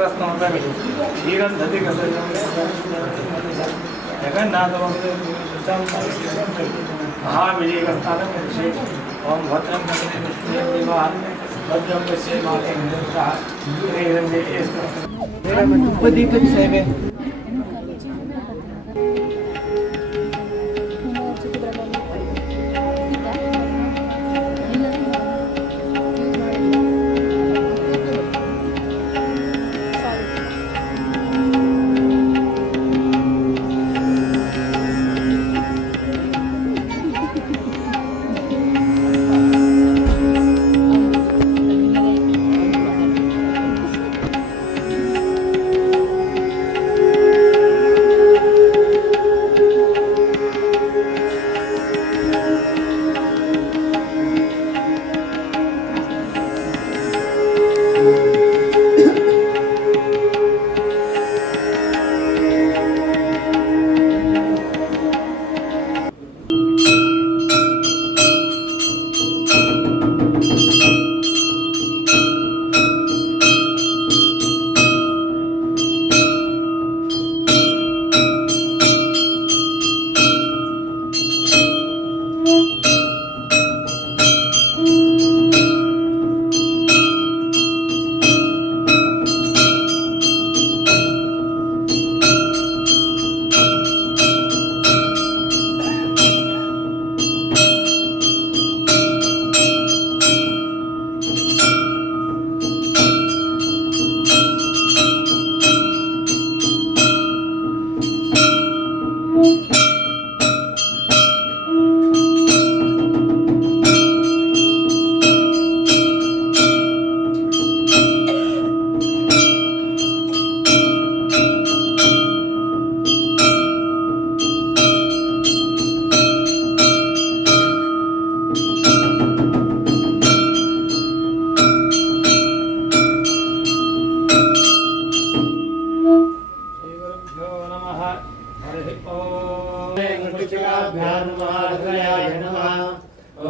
पुष्करस्नानं क्षीरं दधि महाविजयस्नानं ओम भद्रं भद्रं पश्ये माते उपदीपं सेवे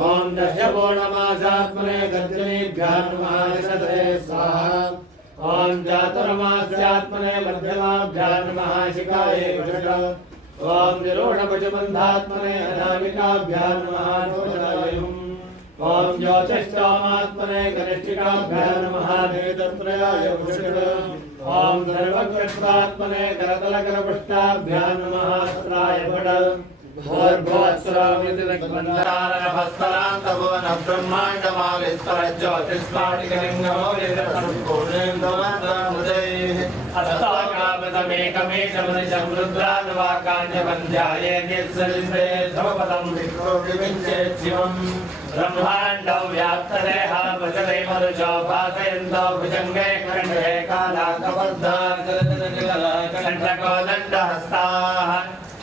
ओम दशपूर्णमासात्मने गद्रेभ्यः नमः शतये स्वाहा। ओम चातुर्मास्यात्मने मध्यमाभ्यः नमः शिखाये वषट्। ओम निरूढभुजबन्धात्मने अनामिकाभ्यः नमः नोदयायुम्। ओम ज्योतिष्ठामात्मने कनिष्ठिकाभ्यः नमः नेत्रत्रयाय वषट्। ओम सर्वकृष्णात्मने करतलकरपृष्ठाभ्यः नमः अस्त्राय वषट्। ब्रह्मांडो व्याप्तदेह वचने मरुजो भासयन्तो भुजङ्गे खण्डे कालाकबद्धाः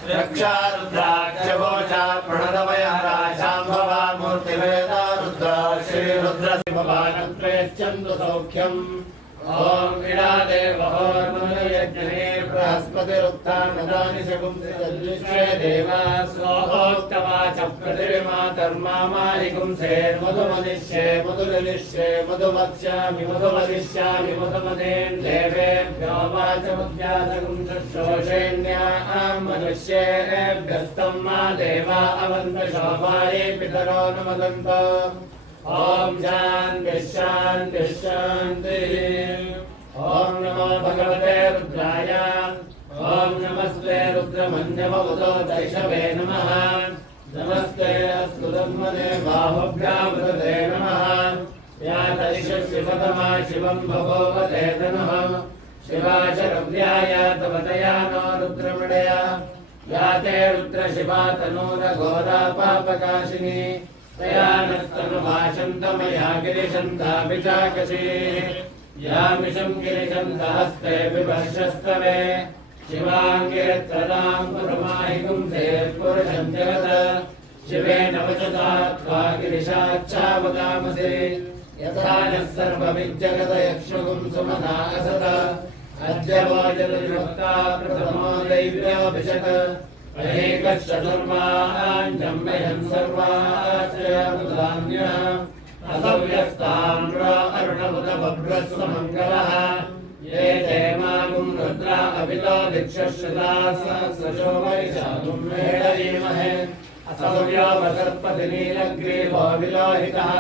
रक्षारुद्राक्षवोचा प्रणतमयहरा शाम्भवा मूर्तिवेदा रुद्रा श्रीरुद्रसिंहवानप्रेच्छन्तु सौख्यम्। ओम इडादेवहोर्मनुयज्ञने बृहस्पतिरुत्थानदानि शकुंसि देवा स्वोक्तवाच प्रतिमातर्मामारिकुंसेर्मधुमदिश्ये मधुरलिश्ये मधुमत्स्यामि मधुमदिश्यामि मधुमदेन देवेभ्यो वाचमुद्यासकुं शुश्रूषेण्यां मनुष्येभ्यस्तं मा देवा अवन्त शोभाये पितरो नमदन्त। ओम शांति शांति शांति। ओम नमो भगवते रुद्राय। ओम नमस्ते रुद्रमन्यवतो दैशवे नमः। नमस्ते अस्तु धम्मने बाहुभ्यां वदते नमः। या तदिशशिवतमा शिवं भगवते नमः। शिवाशरव्याय तवतया नो रुद्रमणया। या ते रुद्रशिवा तनूरघोरा पापकाशिनी। तयानस्तनुभाषन्तमया गिरिशन्ताभिचाकशी। यामिषं गिरिशन्तहस्ते विभर्षस्तवे। शिवाङ्गिरत्रदां पुरमाहिकुं सेत्पुरुषं जगत्। शिवेन वचसा त्वा गिरिशाच्छावगामसे। यथा नः सर्वविज्जगत यक्षुगुं सुमना असत। अद्य वोजलयुक्ता प्रथमो दैव्योऽभिषक्। अनेकश्चतुर्माञ्जम्बयन् सर्वाचमुदान्यः। असव्यस्ताम्रो अरुणमुदभद्रस्वमङ्गलः। ये चैमागुं रुद्रा अभितो भिक्षश्रुताः सशो वैशाखुं मेळयेमहे असौर्योपसर्पति नीलग्रीवो विलोहितः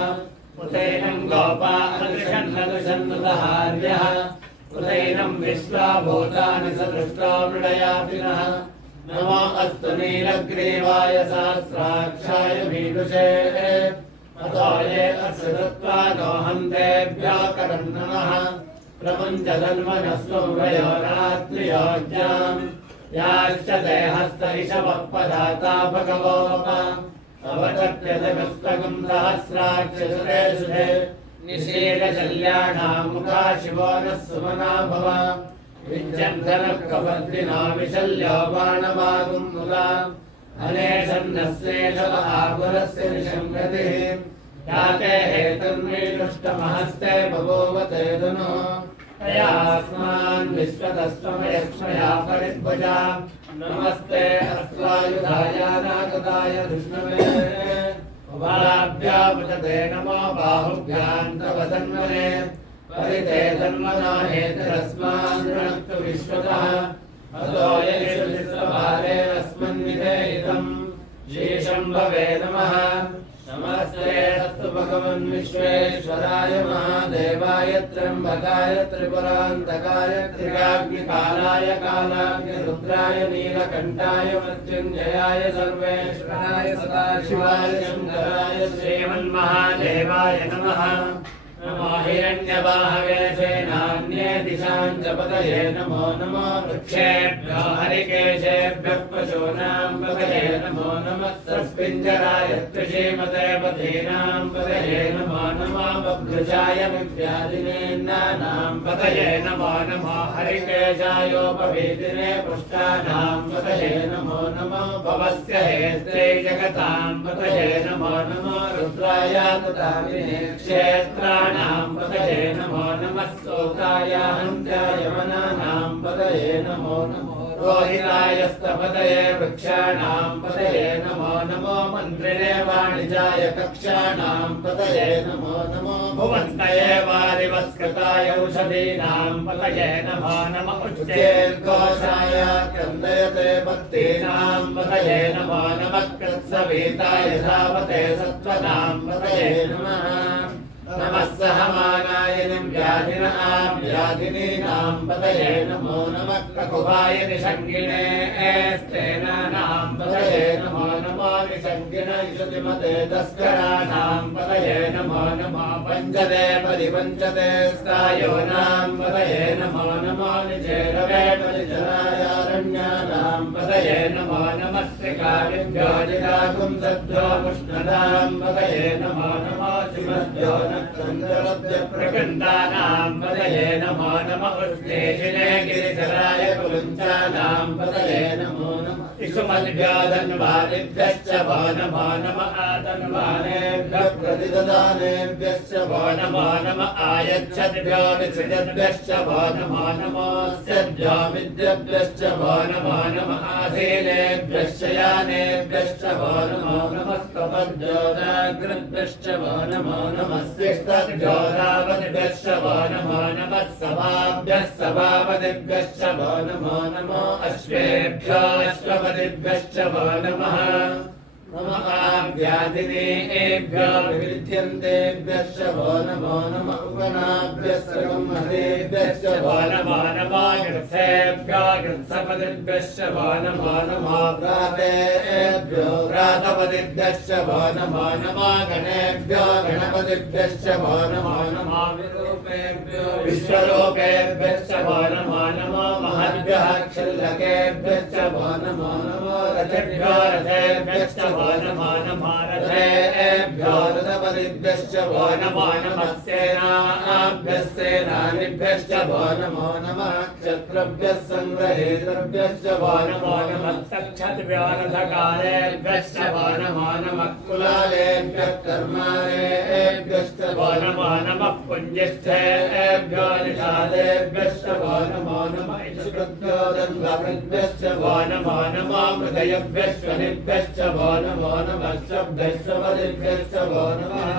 उतैनं गोपा अदृशन्नदृशन्नुतहार्यः उतैनं विश्वा भूतानि सदृष्टो मृडयापिनः नमो अस्तु नीलग्रीवाय सहस्राक्षाय मीदुषे अतो ये अस्य दत्त्वा नोहन्तेभ्यो करं नमः प्रपञ्चधन्वनस्त्वं वयोरात्रियोज्याम् याश्च देहस्त इषवः पदाता भगवोप अवतप्यतमस्तकं सहस्राक्षसुरे निशीलशल्याणां मुखा शिवो नः सुमना भव विद्यन्धनः कपर्दिना विशल्यो बाणवागुं मुदा अनेशन्नस्येषव आगुरस्य निशङ्गतिः याते हेतन्मीदृष्टमहस्ते बभूवते धनो तयास्मान् विश्वतस्त्वमयक्ष्मया परिभुजा नमस्ते अस्वायुधाय नागदाय विष्णवे उभाभ्यामुचते नमो बाहुभ्यां तव तन्मने परिते तन्मना हेतरस्मान् ऋणक्तु विश्वतः अतो येषु विश्वभारे अस्मन्निधेयितम् श्रीशम्भवे नमः नमस्ते अस्तु भगवन् विश्वेश्वराय महादेवाय त्र्यम्बकाय त्रिपुरान्तकाय त्रिकाग्निकालाय कालाग्निरुद्राय नीलकण्ठाय मृत्युञ्जयाय सर्वेश्वराय सदाशिवाय शङ्कराय श्रीमन्महादेवाय नमः नमो हिरण्यवाहवे सेनान्ये दिशां च पतये नमो नमो वृक्षेभ्यो हरिकेशेभ्यः पशूनां पतये नमो नमः सस्पिञ्जराय त्रिशीमते पथीनां पतये नमो नमो बभ्रुजाय विव्याधिनेन्नानां पतये नमो नमो हरिकेशायोपवीतिने पुष्टानां पतये नमो नमो भवस्य हेत्रे जगतां पतये नमो नमो रुद्राय तथाविने क्षेत्राणां पतये नमो नमः स्तोताय हन्त्याय वनानां पतये नमो नमो रोहितायस्तपतये वृक्षाणां पतये नमो नमो मन्त्रिणे वाणिजाय कक्षाणां पतये नमो नमो भुवन्तये वारिवस्कृताय औषधीनां पतये नमो नमः उच्चैर्घोषाय क्रन्दयते भक्तीनां पतये नमो नमः कृत्सवीताय धावते सत्त्वनां पतये नमः नमः सहमानायिनीं व्याधिनां व्याधिनीनां पतये नमो नमः ककुभाय निषङ्गिणे स्तेनानां पतये नमो नमो निषङ्गिण इषुतिमते तस्कराणां पतये नमो नमो पञ्चते परिपञ्चते स्थायोनां पतये नमो नमो निचेरवे परिचरायारण्यानां पतये नमो नमः श्रीकाविभ्यो जिदागुं सद्भ्यो मुष्णदां पतये नमो नमो शिवभ्यो प्रकण्डानां पतये नमो नमः उष्णेशिने गिरिचराय कुलुञ्चानां पतये नमो नमः इषुमद्भ्यो धन्वादिभ्यश्च वो नमो नमः आतन्वानेभ्यः प्रतिददानेभ्यश्च वो नमो नमः आयच्छद्भ्यो विसृजद्भ्यश्च वो नमो नमोऽस्यभ्यो विद्यभ्यश्च वो नमो नमः आसीनेभ्यश्च यानेभ्यश्च वो नमो नमः स्वपद्भ्यो जाग्रद्भ्यश्च वो नमो नमः स्तिष्ठद्भ्योरावतिभ्यश्च वो नमो नमः सभाभ्यः सभापतिभ्यश्च वो नमो नमो अश्वेभ्यो अश्वपतिभ्यश्च वो नमः नमः व्याधिनेभ्यो विविध्यन्तेभ्यश्च वो नमो नमः उपनाभ्यश्च ब्रह्मदेभ्यश्च वो नमो नमः कृत्सेभ्यो कृत्सपतिभ्यश्च वो नमो नमः व्रातेभ्यो व्रातपतिभ्यश्च वो नमो नमः गणेभ्यो गणपतिभ्यश्च वो नमो नमः विरूपेभ्यो विश्वरूपेभ्यश्च वो नमो नमः महद्भ्यः क्षुल्लकेभ्यश्च वो नमो नमः रथेभ्यो रथेभ्यश्च वो नमो नमः रथेभ्यो रथपतिभ्यश्च वो नमो नमः सेनाभ्यः सेनानिभ्यश्च वो नमो नमः क्षत्रभ्यः सङ्ग्रहेतृभ्यश्च वो नमो नमः तक्षद्भ्यो रथकारेभ्यश्च वो नमो नमः कुलालेभ्यः कर्मारेभ्यश्च वो नमो नमः पुञ्जिष्ठेभ्यो निषादेभ्यश्च वो नमो नमः इषुकृभ्यो दन्वकृभ्यश्च वो नमो नमः मृदयभ्यश्च निभ्यश्च वो नमो नमः शब्दश्च पदिभ्यश्च वो नमः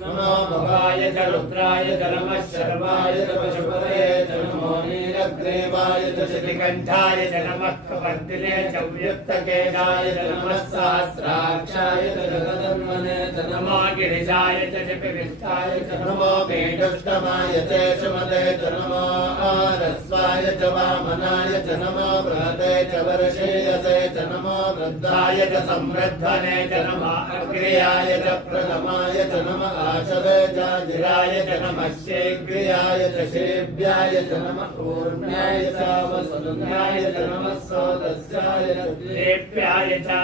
नमो भवाय च रुद्राय च नमः शर्वाय च पशुपतये च नमो नीलग्रीवाय च शितिकण्ठाय च नमः कपर्दिने च व्युत्तकेशाय च नमः सहस्राक्षाय च जगदन्वने च नमो गिरिजाय च पिविष्टाय च नमो मेढुष्टमाय च सुमते च नमो आरस्वाय च वामनाय च नमो बृहते च वर्षेयसे च नमो वृद्धाय च संवृद्धने च नमः अग्र्याय च प्रथमाय च नमः आशवे च जिराय च नमः शीघ्रियाय च शीभ्याय च नमः ऊर्ण्याय च वसुन्याय च नमः सोदस्याय च देव्याय च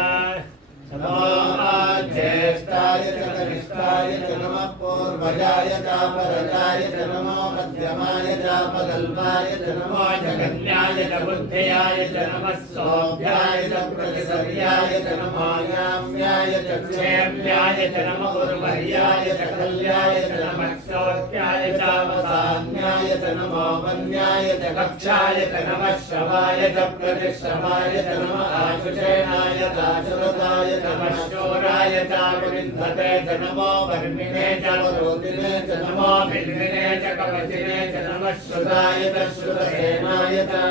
नमो ज्येष्ठाय च कनिष्ठाय च नमः पूर्वजाय च परजाय च नमो मध्यमाय च पदल्पाय च नमो जगन्याय च बुद्ध्याय च नमः सौभ्याय च प्रतिसर्याय च नमो याम्याय च क्षेम्याय च नमः उर्वर्याय च कल्याय च नमः शौक्याय च वसान्याय च नमो वन्याय च कक्षाय च नमः श्रवाय च प्रतिश्रवाय च नमः आशुषेणाय च आशुरताय नमः शोराय च विविन्धते च नमो वर्मिणे च वरोधिने च नमो बिल्विने च कवचिने च नमः श्रुताय च श्रुतसेनाय च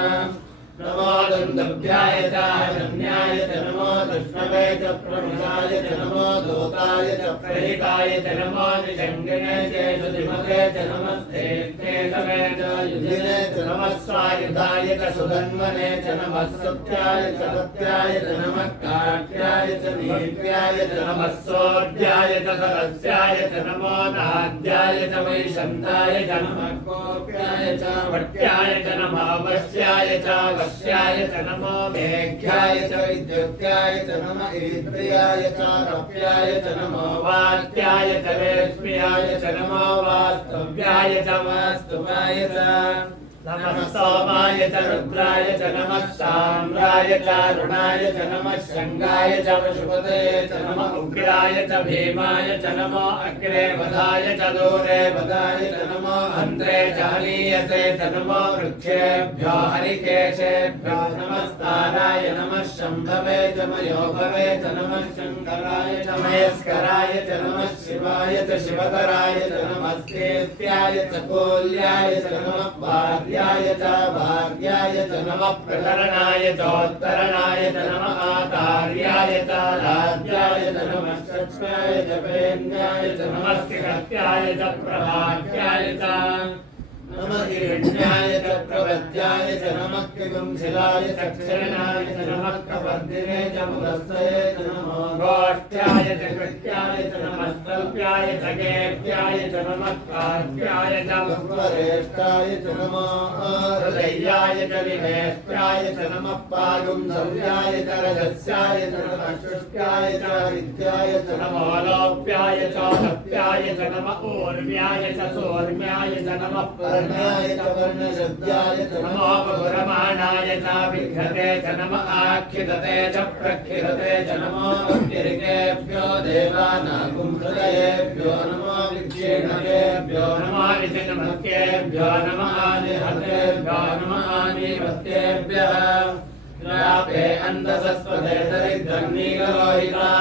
नमो दुन्दुभ्याय च रम्याय च नमो दुष्णवे च प्रमुखाय च नमो दूताय च प्रहिताय च नमो निजङ्गिने च सुधिमते च नमस्ते केशवे च युधिने च नमः स्वायुधाय च सुधन्वने च नमः सुत्याय च भक्त्याय च नमः काट्याय च नीत्याय च नमः सोढ्याय च सरस्याय च नमो नाद्याय च वैशन्ताय च नमः गोप्याय च भट्ट्याय च नमः वश्याय च वश्याय च नमो मेघ्याय च विद्युत्याय च नमः ईन्द्रियाय च रप्याय च नमो वात्याय च रेश्म्याय च नमो वास्तव्याय च वास्तवाय च नमः सोमाय च रुद्राय च नमः शाम्राय च अरुणाय च नमः शङ्गाय च पशुपते च नमः उग्राय च भीमाय च नमो अग्रे वधाय च दूरे वधाय च नमो अन्ध्रे च हनीयसे च नमो वृक्षेभ्यो हरिकेशेभ्यो नमस्ताराय नमः शम्भवे च मयोभवे च नमः शङ्कराय च मयस्कराय च नमः शिवाय च शिवतराय च नमः सेत्याय च कोल्याय च नमः भार्याय च भार्याय च नमः प्रकरणाय चोत्तरणाय च नमः आचार्याय च राज्याय च नमः षट्व्याय च पेन्याय च नमः स्थित्याय च प्रभाट्याय च नमः हिरण्याय च प्रवद्याय च नमः किगुंशिलाय च क्षरणाय च नमः कपर्दिने च मुदस्सये च नमो गोष्ठ्याय च कृत्याय च नमः स्तल्प्याय च गेप्याय च नमः कार्त्याय च वरेष्ठाय च नमो हृदयाय च विनेष्ट्याय च नमः पागुंसव्याय च रजस्याय च नमः शुष्क्याय च विद्याय च नमो लोप्याय च सत्याय च नमः ऊर्व्याय च सोर्म्याय च नमः वर्णाय च वर्णशब्दाय च नमो पुरमाणाय च विघ्नते च नमः आख्यदते च प्रख्यदते च नमो गिरिकेभ्यो देवानागुं हृदयेभ्यो नमो विक्षीणकेभ्यो नमः विचिन्मकेभ्यो नमः आनिहतेभ्यो नमः आनिवत्तेभ्यः रापे अन्धसस्वते दरिद्रन्नीलोहिता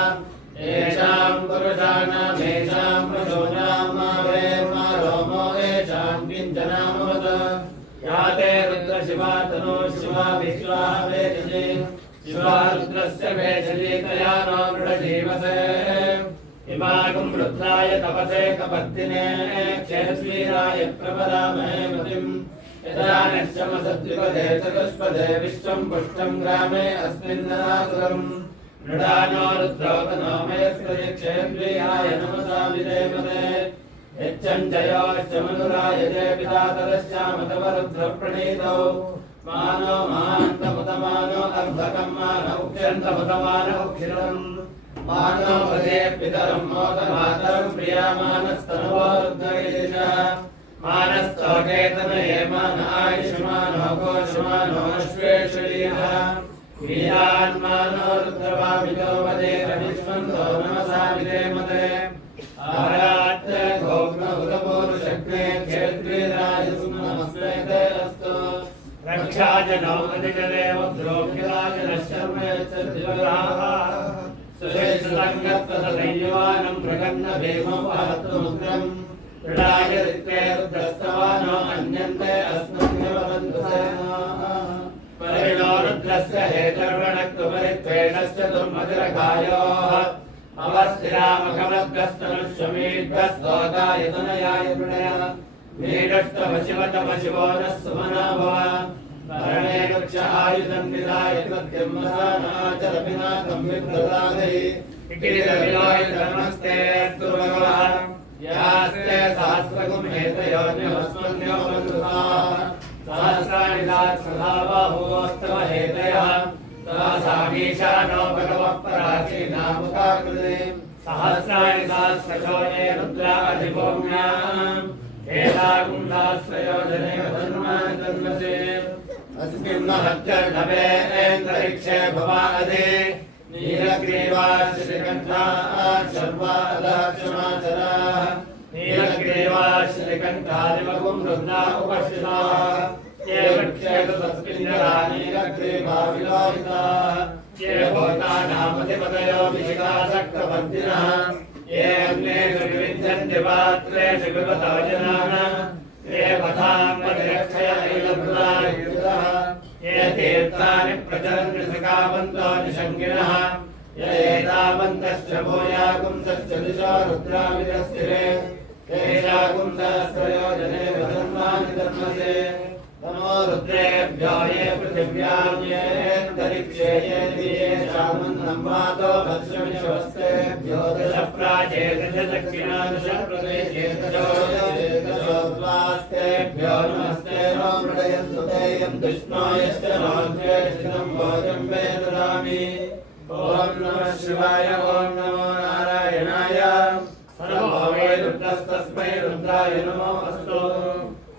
येषां पुरुषाणामेषां पशूनां रोमो येषां किञ्चनामवद या ते रुद्रशिवातनो शिवा विश्वाः वेदजे शिवा रुद्रस्य वेदजे तया नो मृडजीवसे इमागुं रुद्राय तपसे कपर्दिने क्षेत्रीराय प्रपदामहे मतिम् यदा नश्यमसद्विपदे चतुष्पदे विश्वं पुष्टं ग्रामे अस्मिन्नदातुरम् नृडानो रुद्रोतनो मयस्कृति क्षेत्रीयाय नमसा विदेमते यच्चञ्जयोश्चमनुराय जय पितातरश्चामतवरुद्रप्रणीतौ मानो महान्तमुतमानो अर्धकं मानौ क्षन्तमुतमानौ क्षिरम् मानो भजे पितरं मोदमातरं प्रियामानस्तनवो रुद्रगिरिशः मानस्तोकेतनये मान आयुष्मानो घोषमानो अश्वेश्वरीयः वीरान्मानो रुद्रवामितो वदे रविष्मन्तो नमसा विदेमते आरात् घोग्नहुतपूरुषग्ने क्षेत्रीराजसु नमस्ते अस्तु रक्षाजनो अधिजदेव द्रोभ्यराजनः शर्म यच्छद्विवराः सुरेशुतः दैवानं प्रकन्न भीमं वहत्तमुग्रम् ऋणाय ऋत्वे रुद्रस्तवानो अन्यन्ते अस्मन्यवन्तु परिणो रुद्रस्य हेतर्वणक्तुपरित्वेणस्य दुर्मधुरकायोः अवस्थिरामखमद्भस्तनुष्यमेभ्यस्तोतायतनयाय प्रणय नीडष्टपशिवतपशिवो नः सुमना भव भरणे वृक्ष आयुधं विधाय कृत्यं मसानाचलपिनाकं विप्रदादहि इकिरिदविलोय धर्मस्ते अस्तु भगवः यास्ते सहस्रगुं हेतयोन्यमस्मन्यो बन्धुताः सहस्राणि दात्सधाबाहुवस्तव हेतयः तासामीशानो भगवः पराचीनामुखाकृते सहस्राणि दात्सशोये रुद्राधिभूम्याम् हेलागुं दात्सयोजने धर्मान् धर्मसे अस्मिन् महत्यर्णवेन्द्ररिक्षे भवादे नीलग्रीवाश्रिकण्ठाः शर्वादः क्षमाचराः नीलग्रीवाश्रिकण्ठादिवगुं रुद्रा उपस्थिताः ये वृक्षेतु तस्मिन्नरा नीलग्रीवाविलोहिताः ये भूतानामधिपतयो विशिखासक्तवर्तिनः ये अन्येषु विविध्यन्ति पात्रेषु विपतो जनाः ये पथाम्बतिरक्षय नीलभृतायुधः ये तीर्थानि प्रचरन्ति सखावन्तो निशङ्गिनः ये एतावन्तश्च भूयागुंसश्च दिशो रुद्राविदस्थिरे केशागुंसहस्रयोजने धर्माणि धर्मसे नमो रुद्रेभ्यो ये पृथिव्यां येऽन्तरिक्षे ये दिये चामुन्नं मातो भद्रविश्वस्तेभ्यो दश प्राचे दश दक्षिणा दश प्रदेशे दशोद्वास्तेभ्यो नमस्ते नो मृडयन्तु ते यं दुष्णो यश्च नोऽद्वेष्टितं भोजं वे ददामि ॐ नमः शिवाय ॐ नमो नारायणाय सर्वो वै रुद्रस्तस्मै रुद्राय नमो अस्तु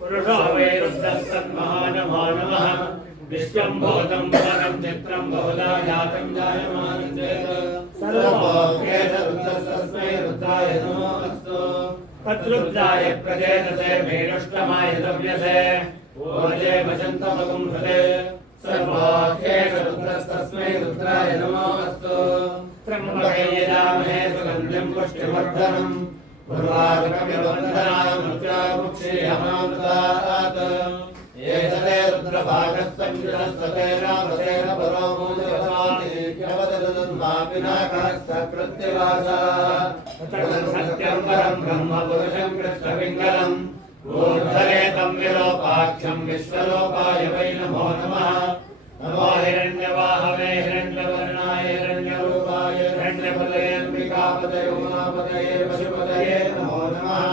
पुरुषो वै रुद्रस्तन्महो नमो नमः विश्वं भूतं भवनं चित्रं बहुधा जातं जायमानं चेत् सर्वोऽप्येष रुद्रस्तस्मै रुद्राय नमो अस्तु तद्रुद्राय प्रदेशसे मेरुष्टमाय दव्यसे ओजे भजन्तमगुं हृदे सर्वोऽप्येष रुद्रस्तस्मै रुद्राय नमो अस्तु त्र्यम्बके यजामहे सुगन्धिं पुष्टिवर्धनम् उर्वारुकमिवन्दनामुच्चामुक्षीयमामृतात् एतदे रुद्रभागस्तञ्जनस्तते रामसेन परो मूलवसाति यवददन्मापिनाकस्तकृत्यवासाः सत्यं परं ब्रह्म पुरुषं कृष्णपिङ्गलम् ऊर्ध्वरेतं विलोपाख्यं विश्वलोपाय वै नमो नमः नमो हिरण्यवाहवे हिरण्यवर्णाय हिरण्यरूपाय हिरण्यपतये अम्बिकापतये उमापतये पशुपतये नमो नमः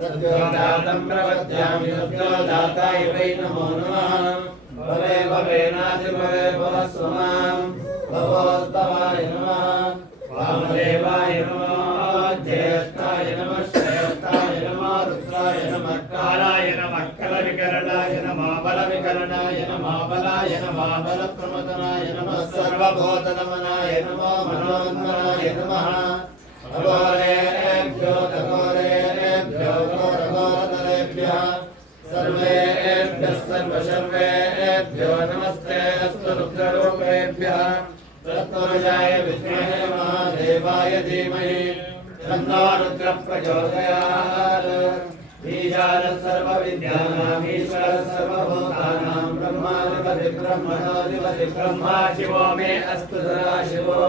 सद्योजातं प्रपद्यामि सद्योजाताय वै नमो नमः भवे भवेनाधिभवे भवस्वमां भवोद्भवाय नमः वामदेवाय नमः ज्येष्ठाय नमः श्रेष्ठाय नमः रुद्राय नमः कालाय नमः कलविकरणाय नमः बलविकरणाय नमः बलाय नमः बलप्रमदनाय नमः सर्वभूतनमनाय नमः मनोन्मनाय नमः अघोरेभ्यो घोरेभ्यो घोरघोरतरेभ्यः सर्वेभ्यः सर्वशर्वेभ्यो नमस्ते अस्तु रुद्ररूपेभ्यः तत्पुरुषाय विद्महे महादेवाय धीमहि तन्नो रुद्रः प्रचोदयात् ईशानः सर्वविद्यानाम् ईश्वरः सर्वभूतानां ब्रह्माधिपति ब्रह्मणोऽधिपति ब्रह्मा शिवो मे अस्तु सदाशिवो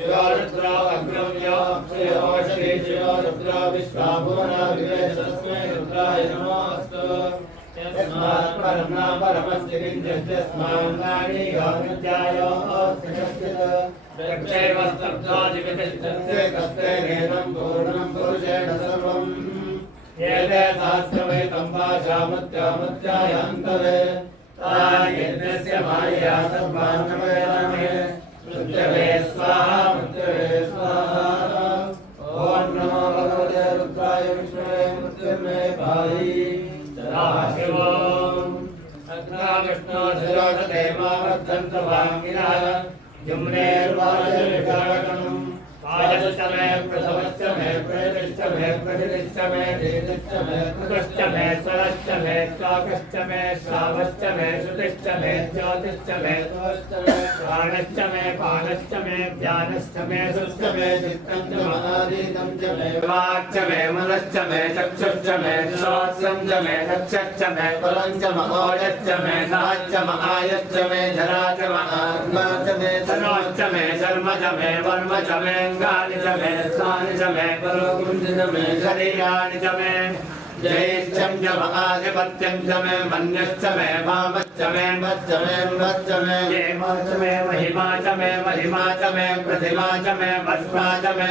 यो रुद्रो अग्रं यो अक्षयो शिवो रुद्रो विश्वाभुवना विवेश तस्मै रुद्राय नमो अस्तु यस्मात् परं न परमस्ति किञ्चित् यस्मान्नानि योनित्यायोऽस्ति कश्चित् यक्षैव स्तब्धो जिवितिष्ठन्ते कस्ते नेदं पूर्णं पुरुषेण सर्वम् एते सहस्रवैतं पाशामुत्यामुत्यायान्तरे तानि यज्ञस्य मायया सर्वान् नमयामहे मृत्यवे स्वाहा मृत्यवे स्वाहा ॐ नमो भगवते रुद्राय विष्णवे मृत्युर्मे पाहि सदाशिवो सदा विष्णो शिरोधते मावर्धन्तवाङ्गिनः युम्नेर्वायुर्विकारकम् आयश्च मे प्रसवश्च मे प्रेतिश्च मे प्रतिष्ठ मे देश्च मे कृतश्च मे स्वरश्च मे त्वाकश्च मे श्रावश्च मे श्रुतिश्च मे ज्योतिश्च मे तवश्च मे प्राणश्च मे पानश्च मे ज्ञानश्च मे सुश्च मे चित्तं च महादीतं च मे वाक् च मे मनश्च मे चक्षुश्च मे श्रोत्रं च मे चक्षुश्च मे बलं च महोयश्च मे साच्च महायश्च मे धरा च महात्मा च मे तनोश्च मे शर्म च मे वर्म च मे अङ्गानि च मे स्थानि च मे परोकुञ्ज च मे शरीराणि च मे जयेच्छं च महाधिपत्यं च मे मन्यश्च मे वामश्च मे वच्च मे वच्च मे हेमा च मे महिमा च मे महिमा च मे प्रतिमा च मे भस्मा च मे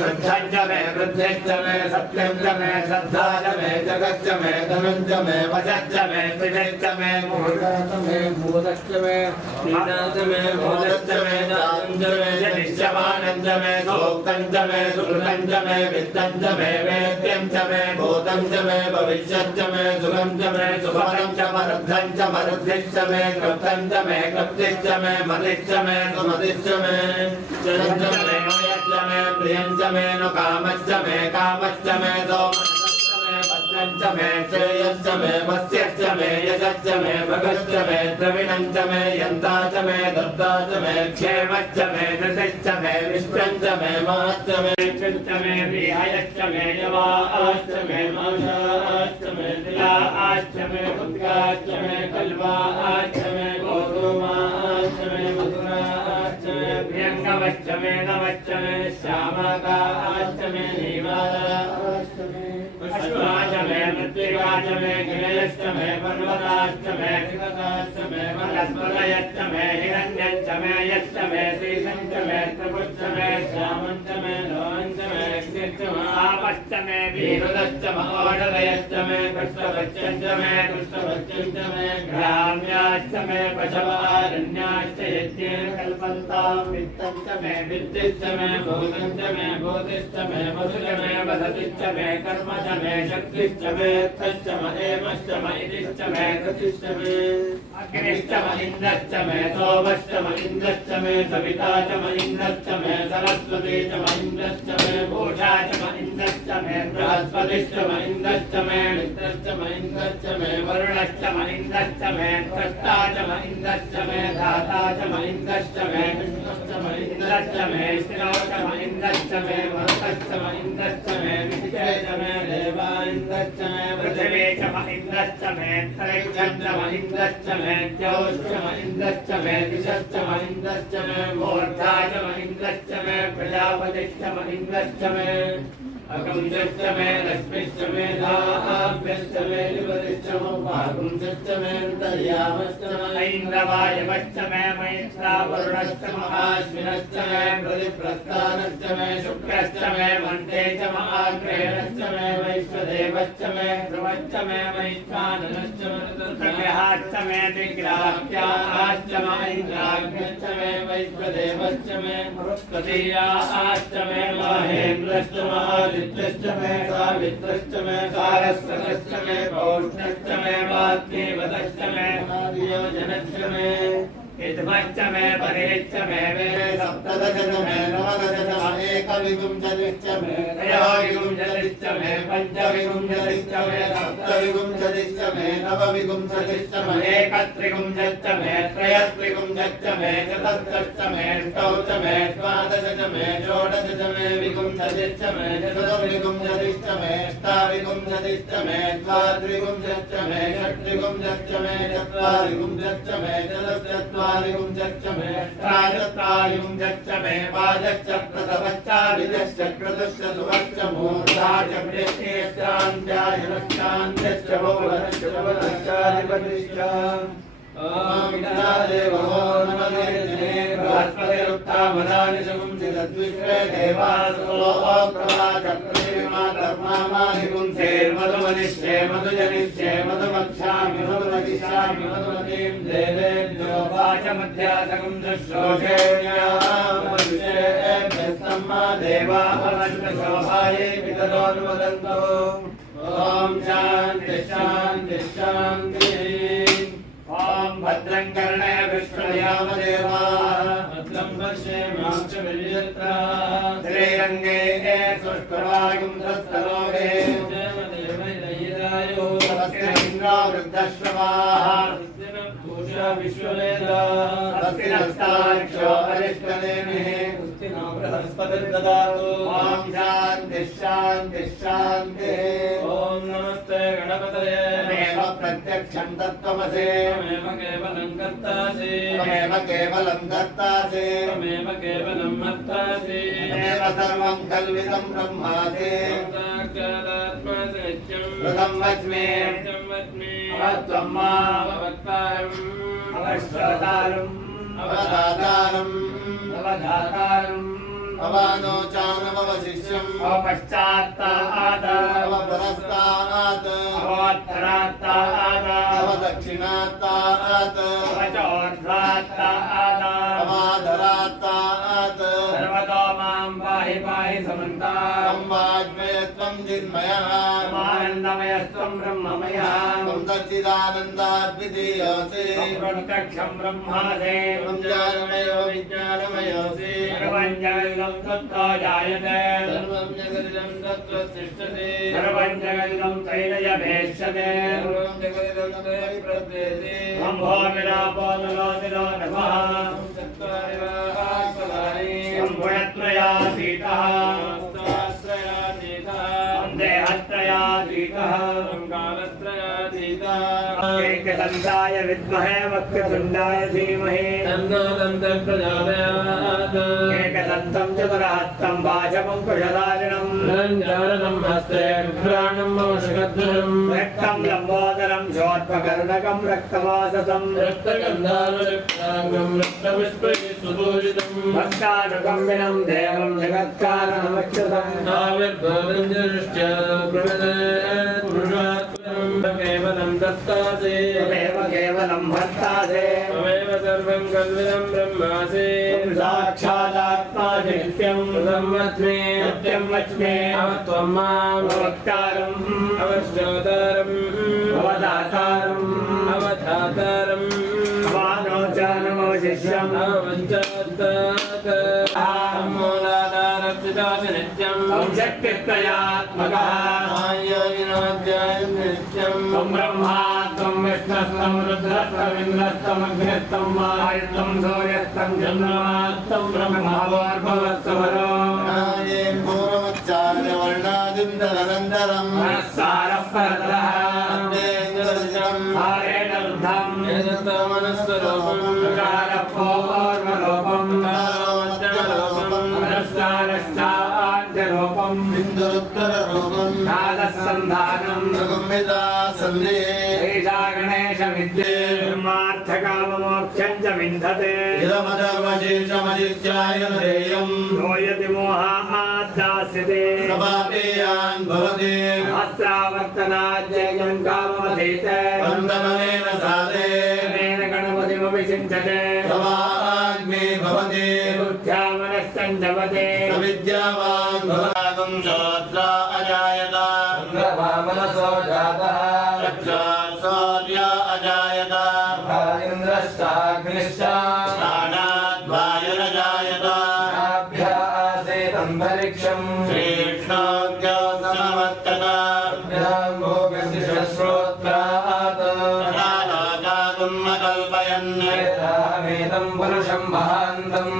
वृद्धं च मे वृद्धिश्च मे सत्यं च मे श्रद्धा च मे जगच्च मे धनं च मे वचश्च मे त्रिजश्च मे मूढश्च मे भूतश्च मे लीना च मे भोजश्च मे दानं च मे जनिष्यमानं च मे सोक्तं च मे सुकृतं च मे वित्तं च मे वेद्यं च मे भूतं च मे भविष्यच्च मे सुखं च मे सुभगं च मरुद्धं च मरुद्धिश्च मे कृप्तं च मे कृप्तिश्च मे मतिश्च मे सुमतिश्च मे जनं च मे मयश्च मे प्रियं च मे नु कामश्च मे कामश्च मे सोमश्च मे भद्रं च मे श्रेयश्च मे वस्यश्च मे यशश्च मे भगश्च मे द्रविणं च मे यन्ता च मे दत्ता च मे क्षेमश्च मे धृतिश्च मे विश्वं च मे महश्च मे चित्त मे विहायश्च मे यवाश्च मे माशाश्च मे तिलाश्च मे पुत्राश्च मे कल्वाश्च मे गोधूमाश्च मे मधुराश्च मे प्रियङ्गवश्च मे नवश्च मे श्यामकाश्च मे नीवाश्च मे अश्वाच मे मृत्तिकाच मे गिरयश्च मे पर्वताश्च मे शिवकाश्च मे वनस्पतयश्च मे हिरण्यश्च मे यश्च मे श्रीशञ्च मे त्रिपुश्च मे श्यामञ्च मे लोहञ्च मे यज्ञश्च महापश्च मे वीरुदश्च महोषधयश्च मे कृष्णभक्षञ्च मे कृष्णभक्षञ्च मे ग्राम्याश्च मे पशवारण्याश्च यज्ञेन कल्पन्तां वित्तञ्च मे वित्तिश्च मे भूतञ्च मे भूतिश्च मे वसुच मे वसतिश्च मे कर्म च मे शक्तिश्च मे तश्च म एमश्च म इतिश्च मे कृतिश्च मे अग्निश्च म इन्द्रश्च मे सोमश्च म इन्द्रश्च मे सविता च म इन्द्रश्च मे सरस्वती च म इन्द्रश्च मे पूषा च म इन्द्रश्च मे बृहस्पतिश्च म इन्द्रश्च मे मित्रश्च म इन्द्रश्च मे वरुणश्च म इन्द्रश्च मे त्रष्टा च म इन्द्रश्च मे धाता च म इन्द्रश्च मे विष्णुश्च म इन्द्रश्च मे स्थिरो च म इन्द्रश्च मे मरुतश्च म इन्द्रश्च मे विश्वे च मे देवा इन्द्रश्च मे पृथिवी च म इन्द्रश्च मे अन्तरिक्षं च म इन्द्रश्च मे द्यौश्च म इन्द्रश्च मे दिशश्च म इन्द्रश्च मे मूर्धा च म इन्द्रश्च मे प्रजापतिश्च म इन्द्रश्च मे अकंशश्च मे रश्मिश्च मे धाभ्यश्च मे निपतिश्च मौपाकुंशश्च मे अन्तर्यामश्च मे ऐन्द्रवायवश्च मे मैत्रावरुणश्च महाश्विनश्च मे बलिप्रस्थानश्च मे शुक्रश्च मे मन्ते च महाग्रहणश्च मे वैश्वदेवश्च मे ध्रुवश्च मे वैश्वानरश्च मे ऋतुग्रहाश्च मे दिग्राह्याश्च मे ऐन्द्राग्न्यश्च मे वैश्वदेवश्च मे मरुत्कटीयाश्च मे महेन्द्रश्च महादित्यश्च मे सावित्रश्च मे सारस्वतश्च मे पौष्णश्च मे वाग्देवतश्च मे महादियोजनश्च मे इदमश्च मे परेश्च मे सप्तदश च मे नवदश च मे एकविंशतिश्च मे त्रयोविंशतिश्च मे पञ्चविंशतिश्च मे सप्तविंशतिश्च मे नवविंशतिश्च मे एकत्रिंशच्च मे त्रयस्त्रिंशच्च मे चतुर्दशश्च मे अष्टौ च मे द्वादश च मे षोडश च मे विंशतिश्च मे चतुर्विंशतिश्च मे अष्टाविंशतिश्च मे द्वात्रिंशच्च मे षट्त्रिंशच्च मे चत्वारिंशच्च मे चतुश्चत्वारिंशच्च मे अष्टाचत्वारिंशच्च मे पादश्च प्रसवश्च विदश्च क्रतुश्च सुवश्च मूर्धा च वृष्टिश्चान्त्यायनश्चान्त्यश्च भुवनश्च भुवनश्चाधिपतिश्च ॐ देव नमः बृहस्पतिरुत्थामदानि सुगुंसितद्विश्वे देवासो प्रभाचक्रिमा धर्मामाधिगुंसेर्मधुमनिष्ये मधुजनिष्ये मधुमक्षामि मधुमतिष्यामि मधुमतीं देवेभ्यो वाचमध्यासगुं दुःशोषेण्यामनुष्येभ्यस्तम्मा देवा भवन्तशोभायै पितरोऽनुमोदन्तु ॐ शान्ति शान्ति शान्तिः ॐ भद्रं कर्णे विष्णुयाम देवाः भद्रं श्रीरङ्गे सुष्ठवायुं तत्सलोके वृद्धश्रवाः स्वस्ति नस्तार्क्ष्यो अरिष्टनेमिः बृहस्पतिर्ददातु ॐ शान्तिः शान्तिः शान्तिः ॐ नमस्ते गणपतये त्वमेव प्रत्यक्षं तत्त्वमसि त्वमेव केवलं कर्तासि त्वमेव केवलं कर्तासि त्वमेव केवलं मत्तासि त्वमेव सर्वं कल्विदं ब्रह्मासि साक्षादात्मासि नित्यं ऋतं वच्मि अवत्वं माम् अवक्तारम् अवश्रोतारम् अवधातारम् अवधातारम् अवानोचानमवशिष्यम् अवपश्चात्तात् अवपरस्तात् अवोत्तरात्तात् अवदक्षिणात्तात् अवचोर्ध्वात्तात् अवाधरात्तात् सर्वतो मां पाहि पाहि समन्तात् वाग्मयत्वं चिन्मयः आनन्दमयस्त्वं ब्रह्ममयः त्वं सच्चिदानन्दाद्वितीयोऽसि प्रत्यक्षं ब्रह्मासि त्वं ज्ञानमयो विज्ञानमयोऽसि तत्तो जायते सर्वं जगदिदं तत्त्वतिष्ठति सर्वं जगदिदं तैलयभेष्यते सर्वं जगदिदं तैलयि प्रत्येति ब्रह्मो विरापो नलो निलो नभः चत्वारि वाक्पदानि ब्रह्मणत्रयातीतः शास्त्रयातीतः देहत्रयातीतः कालत्रयातीतः एकदन्ताय विद्महे वक्रतुण्डाय धीमहि तन्नो दन्तः प्रचोदयात् एकदन्तं चतुरहस्तं वाचमङ्कुशधारिणं लञ्जाननं हस्ते घ्राणं मौषधरं रक्तं लम्बोदरं शोर्पकर्णकं रक्तवाससं रक्तगन्धानुरक्ताङ्गं रक्तपुष्पैः सुपूजितं भक्तानुकम्बिनं देवं जगत्कारणमच्युतं आविर्भवनं जनिष्ठ्यादौ प्रणतः पुरुषात्मनं केवलं दत्तासे त्वमेव केवलं भर्तासे त्वमेव सर्वं कल्विदं ब्रह्मासि साक्षादात्मासि नित्यं वच्मि सत्यं वच्मि अवत्वं माम् अवक्तारम् अवश्रोतारम् अवधातारम् अवधातारम् अवानोचानमवशिष्यम् अवञ्चात्तात् मूलाधारस्थितोऽसि नित्यं त्वं शक्तित्रयात्मकः मायोगिनोऽध्यायं नित्यं त्वं ब्रह्मा त्वं विष्णुस्त्वं रुद्रस्त्वमिन्द्रस्त्वम् अग्निस्त्वं वायुस्त्वं सूर्यस्त्वं चन्द्रमास्त्वं ब्रह्मभूर्भुवस्सुवरो पूर्वमुच्चार्यवर्णादिं तदनन्तरं मनस्सारः परतरः हारेण रुद्धं मनस्वरूपं कारपूर्वरूपं मनस्सारश्चान्त्यरूपं बिन्दुरुत्तररूपं नादसन्धानं ईशा गणेशविद्ये ब्रह्मार्थकाममोक्षं च विन्दते इदमधर्मशीर्षमदित्याय ध्येयं नोयति मोहाद्दास्यते प्रपापेयान् भवति शास्त्रावर्तनाद्ययं काममधीते बन्धमनेन साधेन गणपतिमभिषिञ्चते तवाग्ने भवति बुद्ध्यामनश्चं जपते विद्यावान् भवागं श्रोत्रा अजायत मनसो जातः रक्षासौर्य अजायत इन्द्रश्चाग्निश्च प्राणाद्वायुरजायत नाभ्यासेदन्तरिक्षं श्रीकृष्णाज्ञो समवर्तत श्रोत्रात् तथा लोकागुम् अकल्पयन् वेदं पुरुषं महान्तम्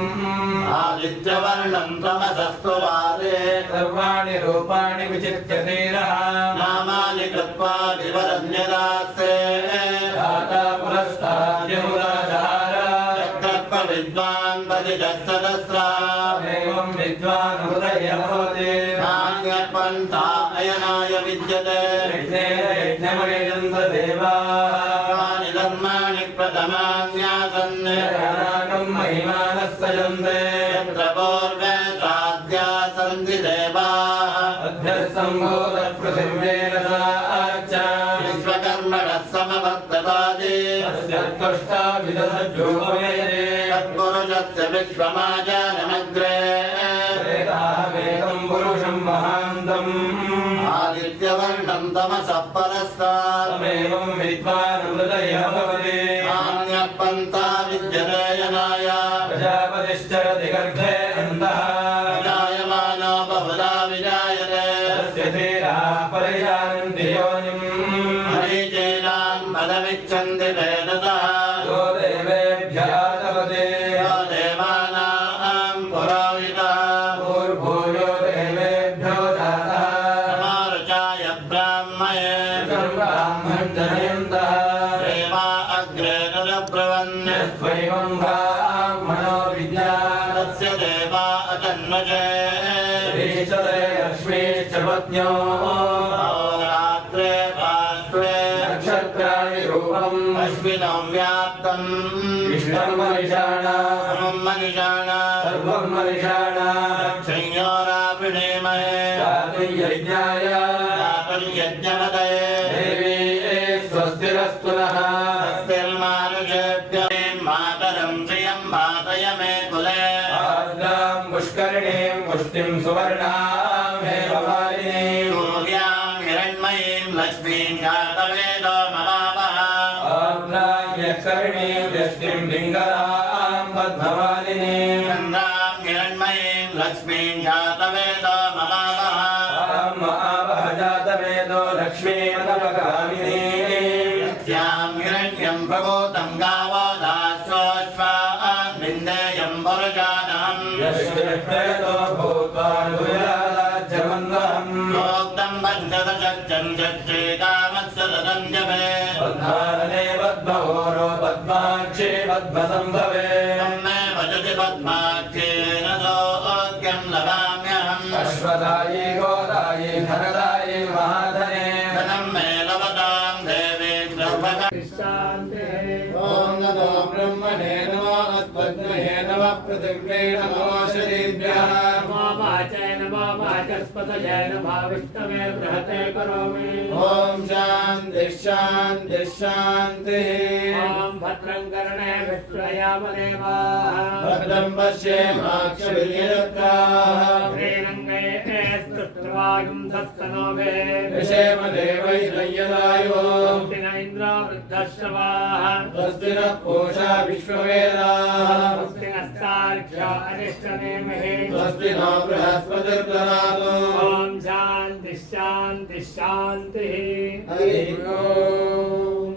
आदित्यवर्णं तमसस्तु वादे सर्वाणि रूपाणि विचित्य धीरः नामानि कृत्वा विवरन्यदास्ते दाता पुरस्ताद्यमुराधार चक्रत्व विद्वान् पतिजस्सदस्रा एवं विद्वान् हृदय भवति नान्यपन्था अयनाय विद्यते यज्ञमयजन्त देवानि धर्माणि प्रथमान्यासन् यानाकं महिमानः सजन्ते यत्र पूर्वे साध्या सन्ति देवाः अध्यसम्भूतः पृथिव्येन साच्च विश्वकर्मणः समवर्ततादि तस्य विदधज्योपयते तत्पुरुषस्य विश्वमाजानमग्रे वेदं पुरुषं महान्तम् आदित्यवर्णं तमसः परस्तात् तमेवं विद्वान् हृदयः भवति नान्यः पन्था विद्यते यनाय प्रजापतिश्चरति गर्भे अन्तः जायमानो बहुधा विजायते तस्य धीराः परिजानन्ति योनिम् मरीचीनाम् पदमिच्छन्ति वेदसः यो देवेभ्यः तपते यो देवानाम् पुरोहितः भूर्भूयो देवेभ्यो जातः समारुचाय ब्राह्मये ब्राह्मम् जनयन्तः देवा अग्रे नुरब्रवन् स्वयं ब्राह्मणो विद्यात् तस्य देवा अतन्वचे ईशते लक्ष्मीश्च पत्न्यो रात्रे पार्श्वे नक्षत्राणि रूपम् अश्विनौ व्याप्तम् विष्णुं मनिषाणाम् मनिषाणा सर्वं मनिषाणाम् संयोरापिणीमहे गातुं यज्ञाय यज्ञपतये देवी स्वस्तिरस्तु नः स्थिर्मानुषेभ्य मातरं श्रियं मातय मे कुले आर्द्रां पुष्करिणीं पुष्टिं सुवर्णां हेममालिनीं सूर्यां हिरण्मयीं लक्ष्मीं जातवेदो ममावः आर्द्रां यत्करिणीं व्यष्टिं पिङ्गलां पद्ममालिनीं चन्द्रां हिरण्मयीं लक्ष्मीं जातवेदो ममावः महावः जातवेदो लक्ष्मीमनपगामिनीं यस्यां हिरण्यं प्रभूतं गावो दाश्वश्वान् विन्देयं पुरुषाणम् यश्वेतो भूत्वा नुयाराज्यमन्वहम् प्रोक्तं पञ्चदशं चेतामत्सदं जपे पद्मानने पद्महोरो पद्माक्षे पद्मसम्भवे तन्मे वचति पद्माख्येन सोऽग्यं लभाम्यहम् अश्वदायी गोदायी धनदायी महाधने धनं मे लभतां देवीं सर्वगा ॐ नमो ब्रह्मणे नमो अस्मद्महे नमः पृथिव्यै नमो शरीभ्यः नमो वाचाय नमो वाचस्पतये नमः विष्णवे बृहते करोमि ॐ शान्तिः शान्तिः शान्तिः ॐ भद्रं कर्णे विष्णयामदेवाः भद्रं पश्येमाक्षभिर्यजत्राः श्रीरङ्गे स्तुष्ट्वायुं धस्तनोभे विषेम देवैर्यदायो स्वस्ति न इन्द्रो वृद्धश्रवाः स्वस्ति नः पूषा विश्ववेदाः स्वस्ति नस्तार्क्ष्यो अरिष्टनेमिः स्वस्ति नो बृहस्पतिर्ददातु ॐ शान्तिः शान्तिः शान्तिः हरिः ओम्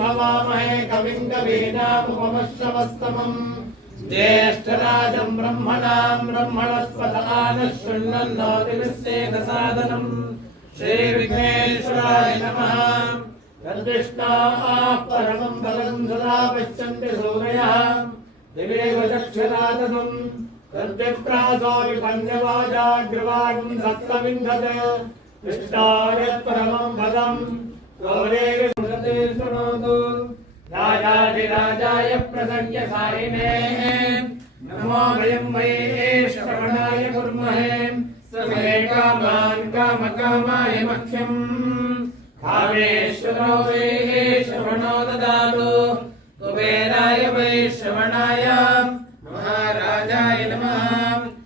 हवामहे कविं कवीनामुपमश्रवस्तमम् ज्येष्ठराजं ब्रह्मणां ब्रह्मणस्पदानः शृण्वन्नोतिविश्वेदसादनम् श्रीविघ्नेश्वराय नमः। तद्विष्णाः परमं पदं सदा पश्यन्ति सूरयः दिवेव चक्षुरादनं तद्विप्रासो विपन्यवाजाग्रवागं सत्त्वविन्दते विष्णाय परमं पदं गौरेर्मृते शृणोतु। राजाधिराजाय प्रसङ्ख्यसारिणे नमो वयं वै श्रवणाय कुर्महे समे कामान् कामकामाय मह्यम् कामेश्वरो वै श्रवणो ददातु कुबेराय वै श्रवणाय महाराजाय नमः।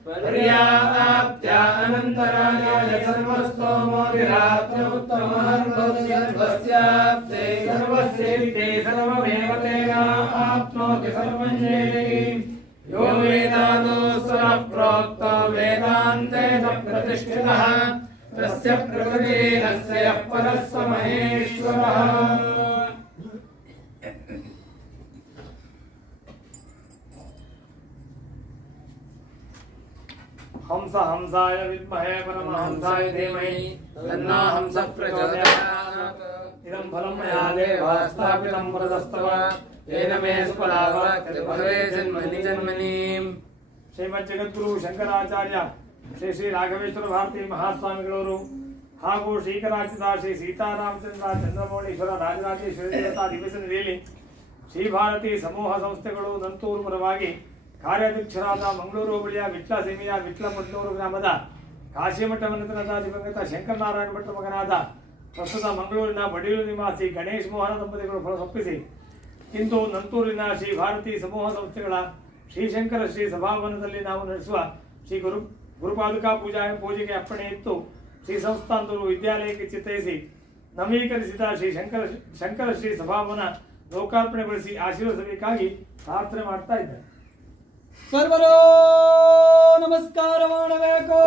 पर्याप्त्या अनन्तराजाय सर्वस्तोमोदिरात्मोत्तमहर्वस्याप्ते सर्वस्येते सर्वमेव तेनाप्नोति सर्वं येति यो वेदानो स्वरः प्रोक्तो वेदान्ते च प्रतिष्ठितः तस्य प्रकृतिरस्य यः परः स महेश्वरः। हंस हंसाय विद्महे परमहंसाय धीमहि तन्नो हंसः प्रचोदयात्। इदं फलं मया देवा स्थापितं वरदस्तव येन मे सुफलाभवत् भवे जन्मनि जन्मनि। ಶ್ರೀಮಜ್ಜಗದ್ಗುರು ಶಂಕರಾಚಾರ್ಯ ಶ್ರೀ ಶ್ರೀ ರಾಘವೇಶ್ವರ ಭಾರತಿ ಮಹಾಸ್ವಾಮಿಗಳವರು ಹಾಗೂ ಶ್ರೀಕರಾಚಿತ ಶ್ರೀ ಸೀತಾರಾಮಚಂದ್ರ ಚಂದ್ರಮೌಳೀಶ್ವರ ರಾಜರಾಜೇಶ್ವರಿ ದೇವತಾ ದಿವಸ ನಿಧಿಯಲ್ಲಿ ಶ್ರೀ ಭಾರತಿ ಸಮೂಹ ಸಂಸ್ಥೆಗಳು ನಂತೂರು ಪರವಾಗಿ ಕಾರ್ಯಾಧ್ಯಕ್ಷರಾದ ಮಂಗಳೂರು ಬಳಿಯ ವಿಟ್ಲ ಸೀಮೆಯ ವಿಟ್ಲಪಟ್ನೂರು ಗ್ರಾಮದ ಕಾಶಿಮಠ ಮನೆತನದ ದಿವಂಗತ ಶಂಕರನಾರಾಯಣ ಭಟ್ರ ಮಗನಾದ ಪ್ರಸ್ತುತ ಮಂಗಳೂರಿನ ಬಡಿಯೂರು ನಿವಾಸಿ ಗಣೇಶ್ ಮೋಹನ ದಂಪತಿಗಳು ಫಲಸೊಪ್ಪಿಸಿ ಇಂದು ನಂತೂರಿನ ಶ್ರೀ ಭಾರತಿ ಸಮೂಹ ಸಂಸ್ಥೆಗಳ ಶ್ರೀಶಂಕರ ಶ್ರೀ ಸಭಾಭವನದಲ್ಲಿ ನಾವು ನಡೆಸುವ ಶ್ರೀ ಗುರುಪಾದುಕಾ ಪೂಜೆಗೆ ಅಪ್ಪಣೆ ಇತ್ತು ಶ್ರೀ ಸಂಸ್ಥಾನದವರು ವಿದ್ಯಾಲಯಕ್ಕೆ ಚಿತ್ತೈಸಿ ನವೀಕರಿಸಿದ ಶ್ರೀ ಶಂಕರ ಶ್ರೀ ಸಭಾಭವನ ಲೋಕಾರ್ಪಣೆಗೊಳಿಸಿ ಆಶೀರ್ವದಿಸಬೇಕಾಗಿ ಪ್ರಾರ್ಥನೆ ಮಾಡ್ತಾ ಇದ್ದಾರೆ. ಸರ್ವರು ನಮಸ್ಕಾರ ಮಾಡಬೇಕು.